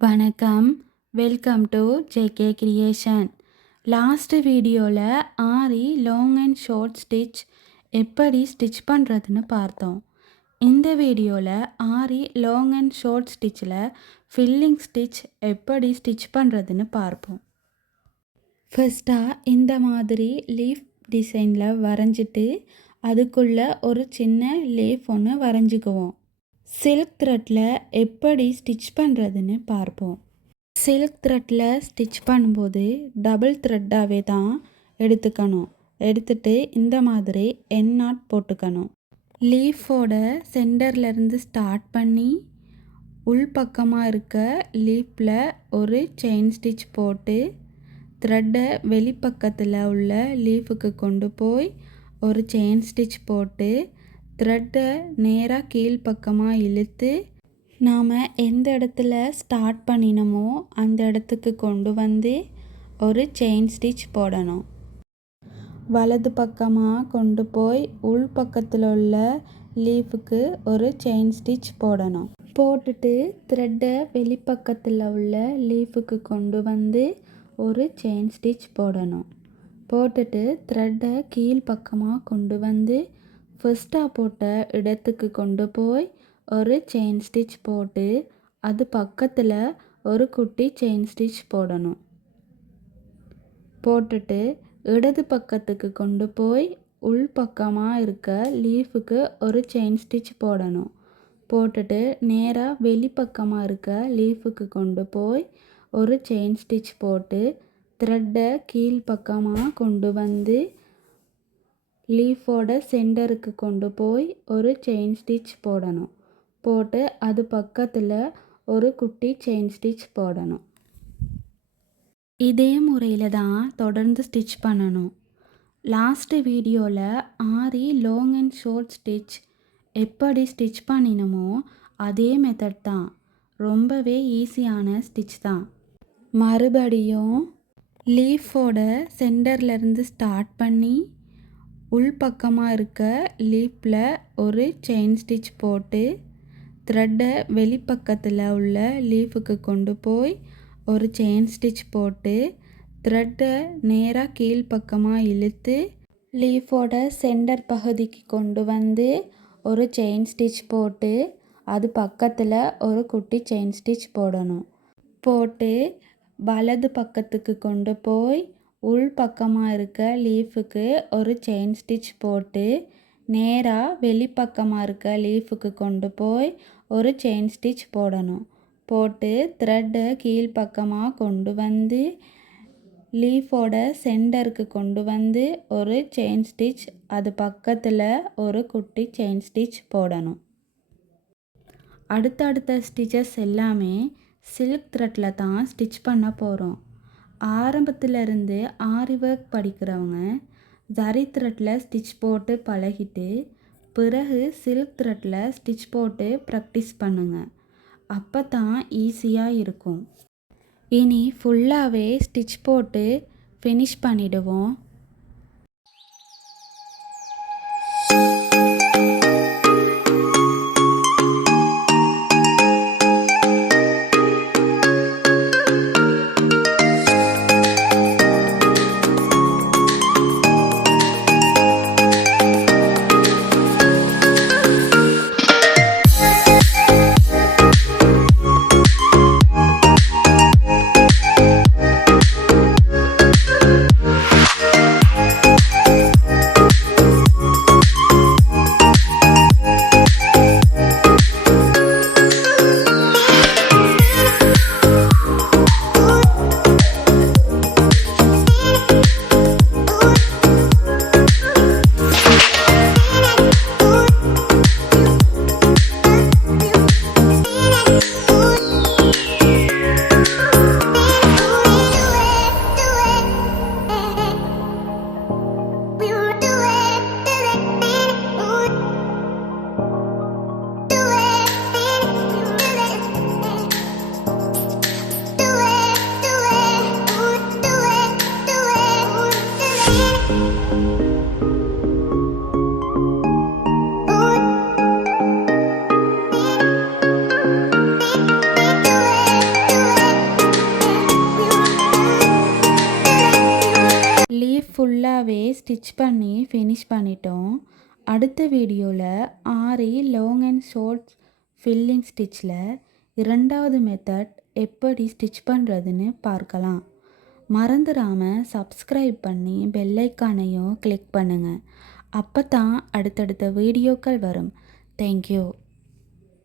வணக்கம். Welcome to JK creation. Last வீடியோவில் aari long and short stitch எப்படி ஸ்டிச் பண்ணுறதுன்னு பார்த்தோம். இந்த வீடியோவில் ஆரி லாங் அண்ட் ஷார்ட் ஸ்டிச்சில் ஃபில்லிங் ஸ்டிச் எப்படி ஸ்டிச் பண்ணுறதுன்னு பார்ப்போம். ஃபர்ஸ்ட்டாக இந்த மாதிரி லீஃப் டிசைனில் வரைஞ்சிட்டு அதுக்குள்ளே ஒரு சின்ன லீஃப் ஒன்று வரைஞ்சிக்குவோம். சில்க் த்ரெட்டில் எப்படி ஸ்டிச் பண்ணுறதுன்னு பார்ப்போம். சில்க் த்ரெட்டில் ஸ்டிச் பண்ணும்போது டபுள் த்ரெட்டாகவே தான் எடுத்துக்கணும். எடுத்துட்டு இந்த மாதிரி என் நாட் போட்டுக்கணும். லீஃபோட சென்டர்லேருந்து ஸ்டார்ட் பண்ணி உள்பக்கமாக இருக்க லீஃபில் ஒரு செயின் ஸ்டிச் போட்டு த்ரெட்டை வெளிப்பக்கத்தில் உள்ள லீஃபுக்கு கொண்டு போய் ஒரு செயின் ஸ்டிச் போட்டு த்ரெட்டை நேராக கீழ்ப்பக்கமாக இழுத்து நாம் எந்த இடத்துல ஸ்டார்ட் பண்ணினோமோ அந்த இடத்துக்கு கொண்டு வந்து ஒரு செயின் ஸ்டிச் போடணும். வலது பக்கமாக கொண்டு போய் உள் பக்கத்தில் உள்ள லீஃபுக்கு ஒரு செயின் ஸ்டிச் போடணும். போட்டுட்டு த்ரெட்டை வெளிப்பக்கத்தில் உள்ள லீஃபுக்கு கொண்டு வந்து ஒரு செயின் ஸ்டிச் போடணும். போட்டுட்டு த்ரெட்டை கீழ்ப்பக்கமாக கொண்டு வந்து ஃபர்ஸ்ட்டாக போட்ட இடத்துக்கு கொண்டு போய் ஒரு செயின் ஸ்டிச் போட்டு அது பக்கத்தில் ஒரு குட்டி செயின் ஸ்டிச் போடணும். போட்டுட்டு இடது பக்கத்துக்கு கொண்டு போய் உள் பக்கமாக இருக்க லீஃபுக்கு ஒரு செயின் ஸ்டிச் போடணும். போட்டுட்டு நேராக வெளிப்பக்கமாக இருக்க லீஃபுக்கு கொண்டு போய் ஒரு செயின் ஸ்டிச் போட்டு த்ரெட்டை கீழ்ப்பக்கமாக கொண்டு வந்து லீஃபோட சென்டருக்கு கொண்டு போய் ஒரு செயின் ஸ்டிச் போடணும். போட்டு அது பக்கத்தில் ஒரு குட்டி செயின் ஸ்டிச் போடணும். இதே முறையில் தான் தொடர்ந்து ஸ்டிச் பண்ணணும். லாஸ்ட் வீடியோவில் aari long and short stitch எப்படி ஸ்டிச் பண்ணினோமோ அதே மெத்தட் தான். ரொம்பவே ஈஸியான ஸ்டிச் தான். மறுபடியும் லீஃபோட சென்டர்லேருந்து ஸ்டார்ட் பண்ணி உள்பக்கமாக இருக்க லீஃபில் ஒரு செயின் ஸ்டிச் போட்டு த்ரெட்டை வெளிப்பக்கத்தில் உள்ள லீஃபுக்கு கொண்டு போய் ஒரு செயின் ஸ்டிச் போட்டு த்ரெட்டை நேராக கீழ்ப்பக்கமாக இழுத்து லீஃபோட சென்டர் பகுதிக்கு கொண்டு வந்து ஒரு செயின் ஸ்டிச் போட்டு அது பக்கத்தில் ஒரு குட்டி செயின் ஸ்டிச் போடணும். போட்டு வலது பக்கத்துக்கு கொண்டு போய் உள் பக்கமாக இருக்க லீஃபுக்கு ஒரு செயின் ஸ்டிச் போட்டு நேராக வெளிப்பக்கமாக இருக்க லீஃபுக்கு கொண்டு போய் ஒரு செயின் ஸ்டிச் போடணும். போட்டு த்ரெட்டை கீழ்ப்பக்கமாக கொண்டு வந்து லீஃபோட சென்டருக்கு கொண்டு வந்து ஒரு செயின் ஸ்டிச் அது பக்கத்தில் ஒரு குட்டி செயின் ஸ்டிச் போடணும். அடுத்தடுத்த ஸ்டிச்சஸ் எல்லாமே சில்க் த்ரெட்டில் தான் ஸ்டிச் பண்ண போகிறோம். ஆரம்பத்திலிருந்து ஆரி ஒர்க் படிக்கிறவங்க ஜரி த்ரெட்டில் ஸ்டிச் போட்டு பழகிட்டு பிறகு சில்க் த்ரெட்டில் ஸ்டிச் போட்டு ப்ராக்டிஸ் பண்ணுங்கள். அப்போ தான் ஈஸியாக இருக்கும். இனி ஃபுல்லாகவே ஸ்டிச் போட்டு ஃபினிஷ் பண்ணிடுவோம். ஃபுல்லாகவே ஸ்டிச் பண்ணி ஃபினிஷ் பண்ணிட்டோம். அடுத்த வீடியோவில் aari long and short filling ஸ்டிச்சில் 2வது மெத்தட் எப்படி ஸ்டிச் பண்ணுறதுன்னு பார்க்கலாம். மறந்துடாமல் சப்ஸ்கிரைப் பண்ணி பெல் ஐக்கானையும் கிளிக் பண்ணுங்கள். அப்போ தான் அடுத்தடுத்த வீடியோக்கள் வரும். தேங்க்யூ.